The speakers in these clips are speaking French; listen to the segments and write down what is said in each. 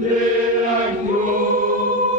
Les agneaux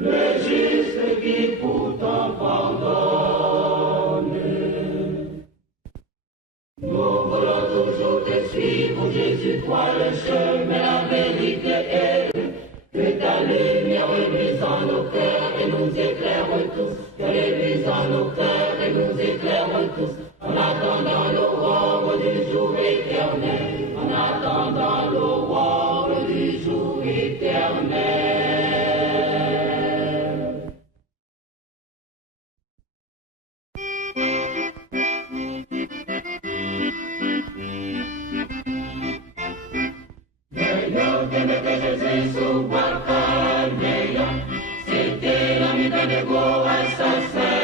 Le juste qui pourtant pardonne. suivons Jésus, toi le chemin, la vérité et que ta lumière luise en nos cœurs et nous éclaire tous. Qu'elle luise en nos cœurs et nous éclaire tous. En attendant l'aurore du jour éternel. En attendant l'aurore du jour éternel. Jésus sous bois Calvaire, c'était l'ami d'un gros assassin.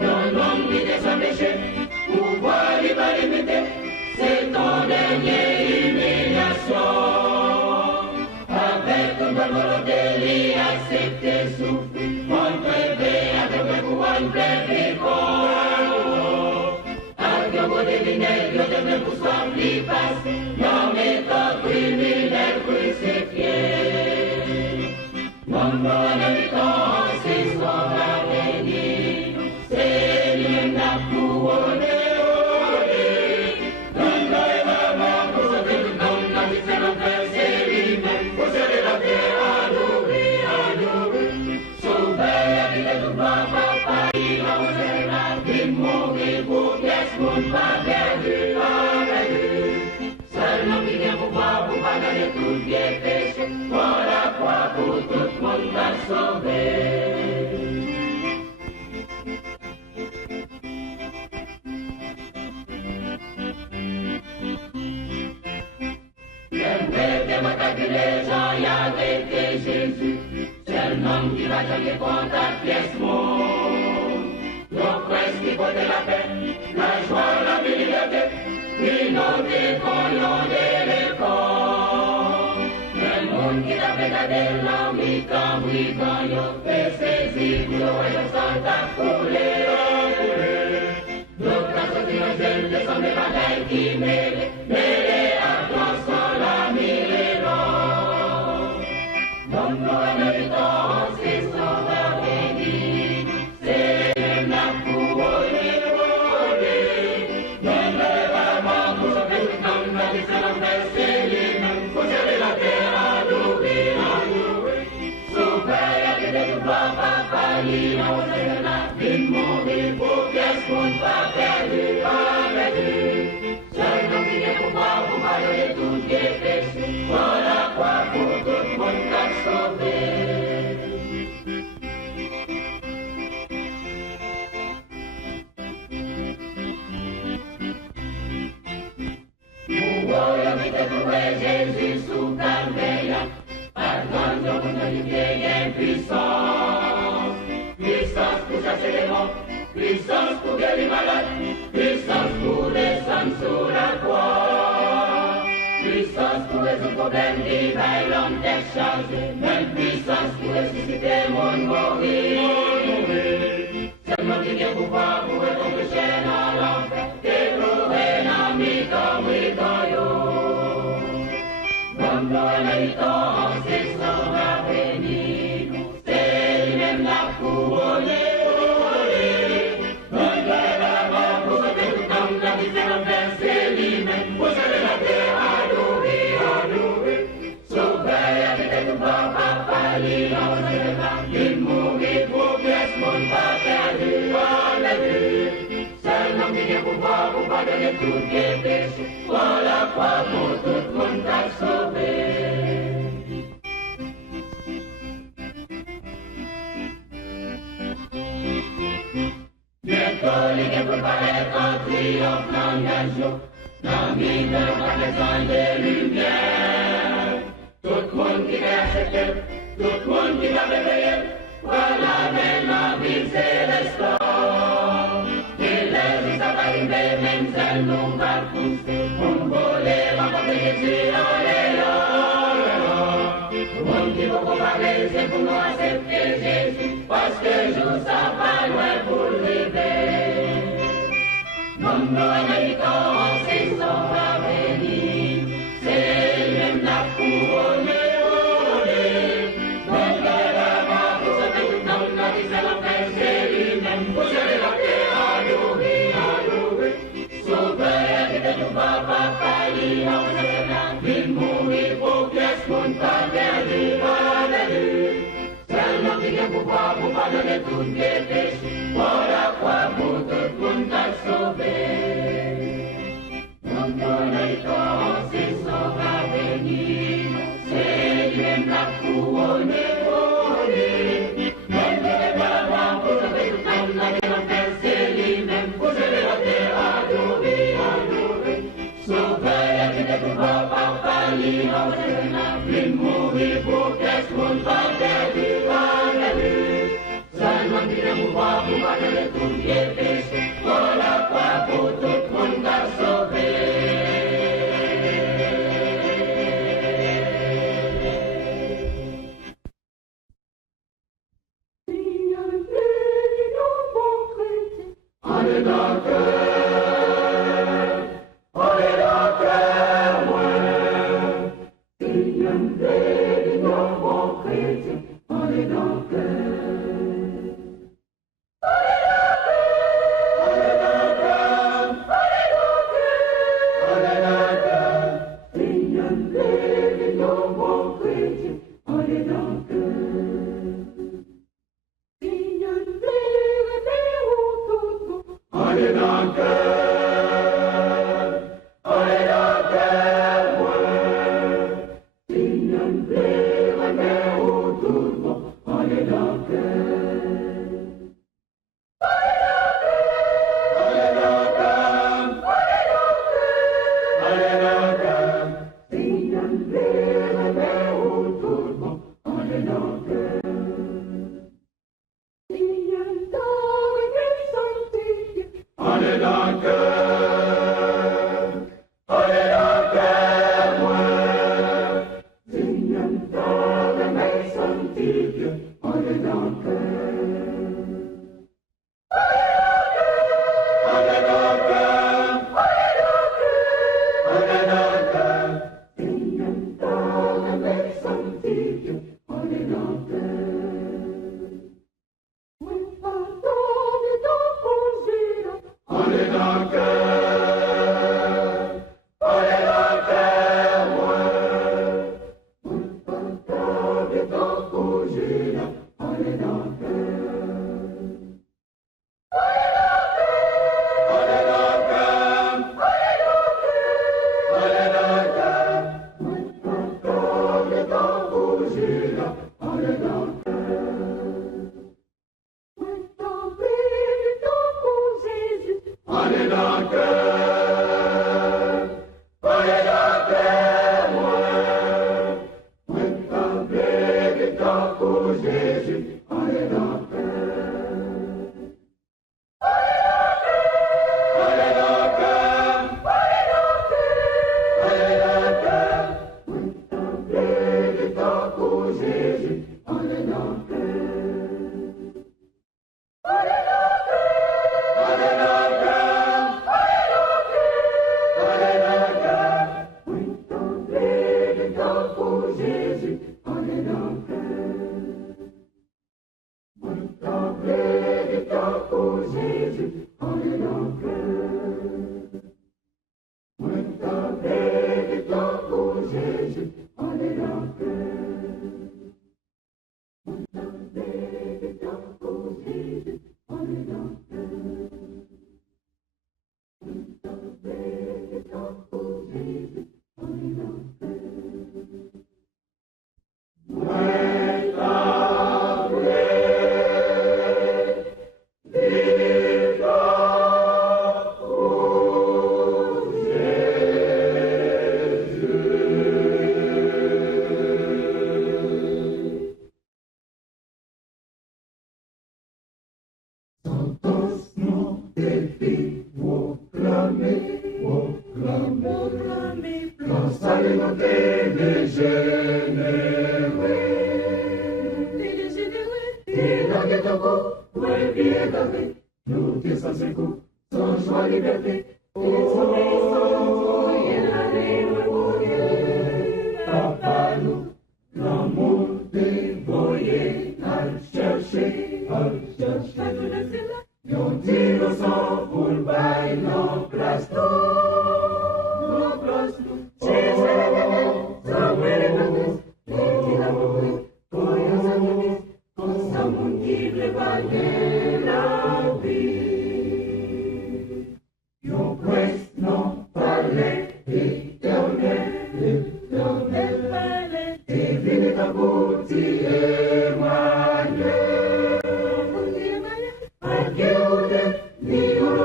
Un homme qui était sans péché, pouvoir lui va limiter, c'est ton dernière humiliation. Avec une bonne volonté, il a accepté souffrir, on prévait à quelqu'un pour une pleine avec un beau deviner, le demain pour soi, lui passe, l'homme est un criminel crucifié. Mon bon habitant, c'est son avenir, c'est lui-même la couronne. Donne-le la mort pour sauver le monde, la vie c'est l'enfer, c'est lui-même, pour sauver la terre, à nourrir. Sauver la vie de tout bas, papa, il a osé la vie, mourir pour qu'est-ce qu'on pas perdu, pas perdu. Seulement qui vient pour voir, pour pardonner tout bien péché, pour la croix, pour tout le monde va sauver. Le vrai témoin les gens y arrêté Jésus, c'est un homme qui va jamais contre la pièce monde. Donc presque qui portait la paix, la joie, la liberté, inondé qu'on l'école. Le monde qui t'a fait garder l'homme, quand yo fait saisir pour le royaume sans t'affouler. Donc t'as sorti un gel, descend des bagailles qui mêlent à toi sans la mille. Donc nous méritons, c'est son avenir, c'est même la couronne. Il a osé la vie mourir pour qu'est-ce qu'on pas perdu, pas perdu. Seul nom qui vient pour voir, pour pardonner tous les péchés, pour la croix, pour tout le monde t'a sauvé. Pour vite trouver Jésus sous Calvaire, pardonne de mon unité impuissance. Puissance pour chasser les morts, puissance pour guérir les malades, puissance pour descendre sur la croix, puissance pour résoudre le problème divin, l'homme déchargé, même puissance pour ressusciter mon mourir. C'est moi qui viens pour voir, pour être péché dans l'enfer, découvrir l'ami comme rigoyo. Bon, bon, l'habitant, c'est son avenir, c'est lui-même la couronne. Il mourit pour qu'est-ce qu'on pas perdu, pas perdu. Seul nom qui vient pour voir, pour pardonner tous les péchés, pour la croix, pour tout le monde t'a sauvé. Bientôt les guerres pour paraître en triomphe dans l'agneau, dans mille de la des lumières. Tout le monde qui va accepter, tout le monde qui va réveiller, voilà maintenant ville céleste. Et les ça va arriver, même celle nous va pousser, on voler, rencontrer Jésus, alléluia. Tout le monde qui va parler, c'est pour nous accepter Jésus, parce que jour ça va loin pour lever. Non, non, c'est son avenir, c'est même la couronne. Papa, de tout dépêche, voilà quoi pour tout le monde va sauver. Donc pour les temps, c'est son avenir, c'est lui-même la couronne volée. Même les bras pour sauver tout le monde, la terre, c'est lui-même pour sauver la terre, adorer, adorer. Sauver la vie de papa, pali, on va mourir pour qu'est-ce qu'on va perdre, va perdre. Seulement qu'il est mouvant pour battre les coups d'épée, voilà quoi pour tout le monde va sauver. On est dans le cœur, on est dans le cœur, moi. On est dans le cœur.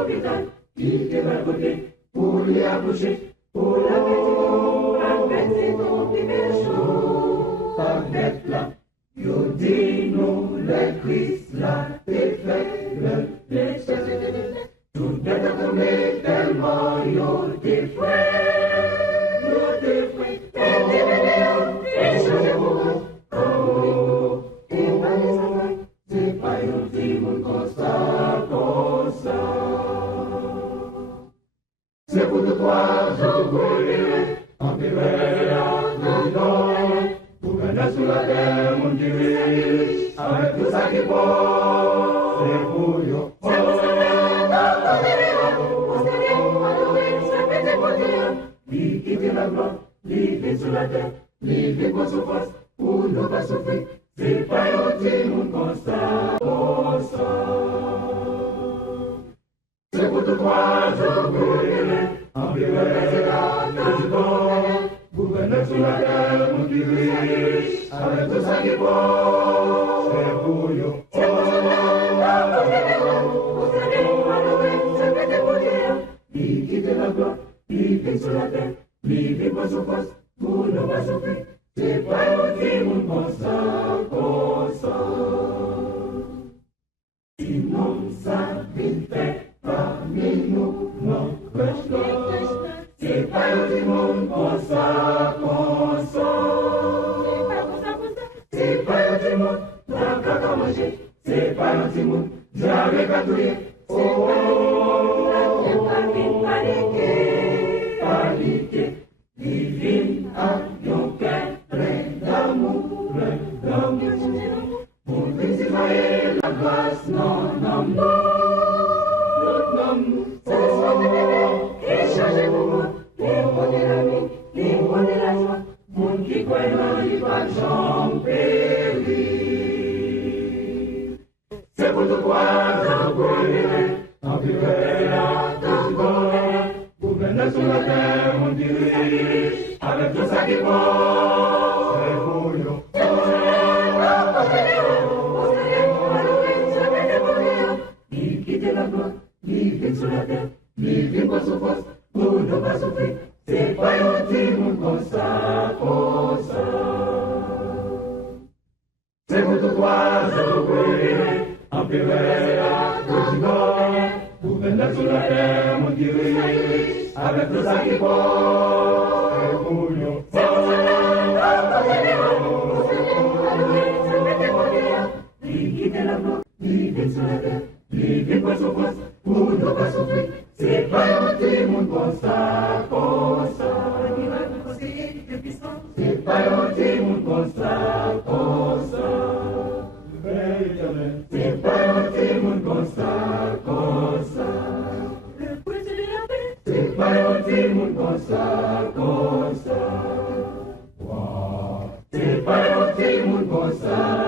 l'hôpital, il te va côté pour lui accoucher, pour la petite premier jour. Avec la, yo dis nous le Christ là, t'es faible, les choses, tout bien à tomber tellement yo t'es frais, t'es venu, t'es changé pour oh, t'es pas les enfants, c'est pas yo dis mon constat, c'est pour toi, je brûlerai, en péril, pour venir sur la terre, mon Dieu, avec tout ça qui porte, c'est pour yo. C'est pour ça lui quitter la gloire, lui vit sur la terre, lui vit pour souffrance, pour ne pas souffrir, c'est pas yo qui mon constat, c'est pour toi, je brûlerai, en pour venir sur la terre, mon Dieu, avec tout ça qui porte, c'est pour yo. C'est pour lui quitter la gloire, lui vit sur la terre, lui vit pour souffrance, pour ne pas souffrir, c'est pas yo qui mon constat, sinon ça vite fait parmi nous, non, c'est pas yo qui mon constat, c'est pas yo qui mon t'as qu'à manger, c'est pas yo qui mon j'avais qu'à touiller, paniquer, divine à yon cœur plein d'amour, pour principaler la grâce, non, et changer pour moi, les bonnes l'ami, les bonnes la joie, mon qui croit dans les pas j'en périr. C'est pour toi, je brûlerai, en vivrai là, pour venir sur la terre, mon Dieu, avec tout ça qui porte, c'est pour yo. Il quitte la gloire, il vit sur la terre, il vit pour souffrance, pour ne pas souffrir, c'est pas yo qui mon constat, c'est pour toi, je brûlerai, en péril, pour venir sur la terre, mon Dieu, avec tout ça qui porte, c'est pour yo. Il quitte la gloire, il vit sur la terre, il vit pour souffrance, pour ne pas souffrir, c'est pas yo qui mon constat, c'est pas yo qui mon constat, c'est pas yo qui mon constat, c'est pas yo qui mon constat, c'est pas yo qui mon constat,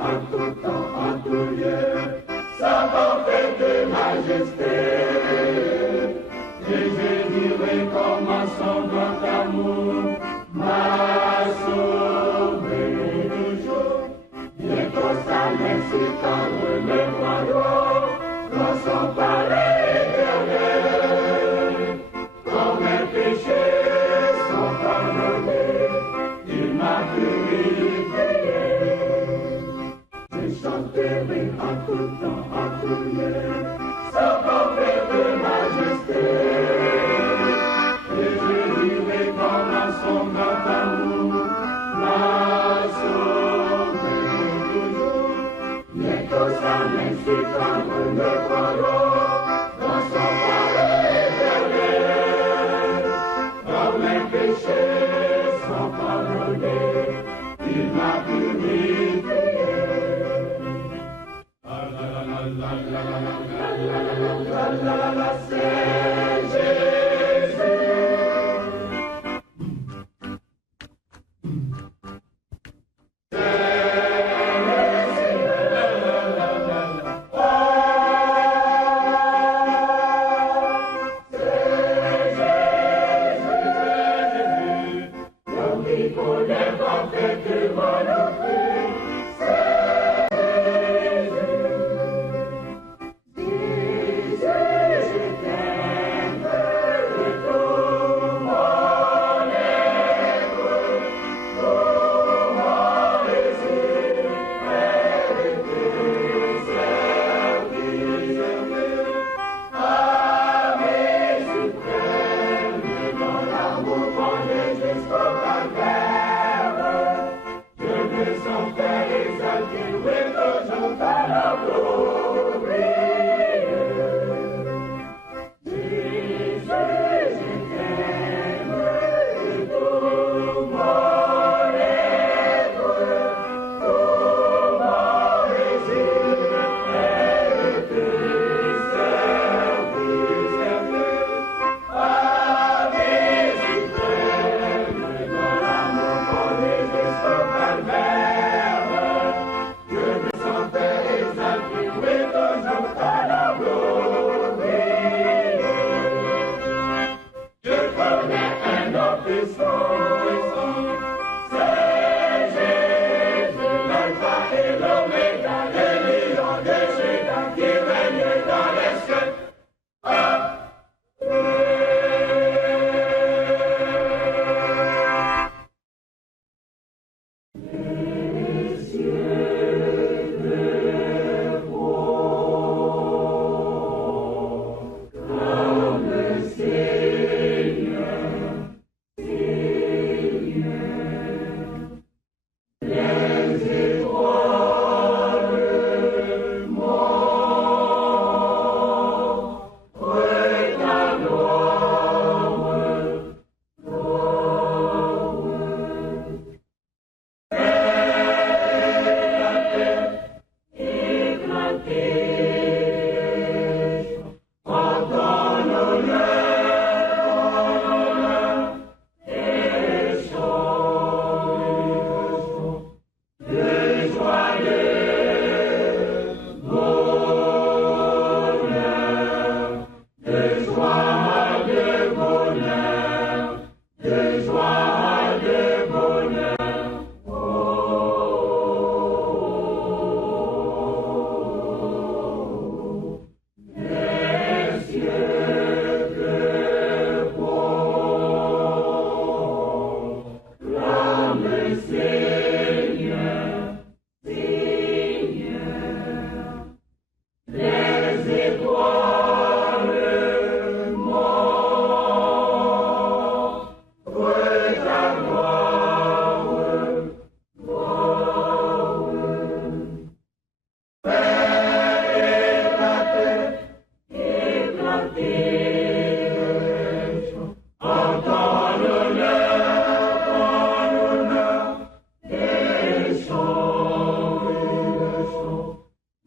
en tout temps, en tout lieu, sa parfaite de majesté. Et je dirai comment son grand amour m'a sauvé toujours. Bientôt sa main si tendre me prendra dans son palais éternel. Comme un péché sans pardonner, il m'a purifié. Je chanterai en tout temps, en tout lieu, sa parfaite majesté. Et je dirai comment son grand amour m'a sauvé toujours. Bientôt sa main si tendre me prendra dans son palais éternel. Comme un péché sans pardonner, il m'a purifié. C'est Jésus.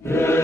Yeah.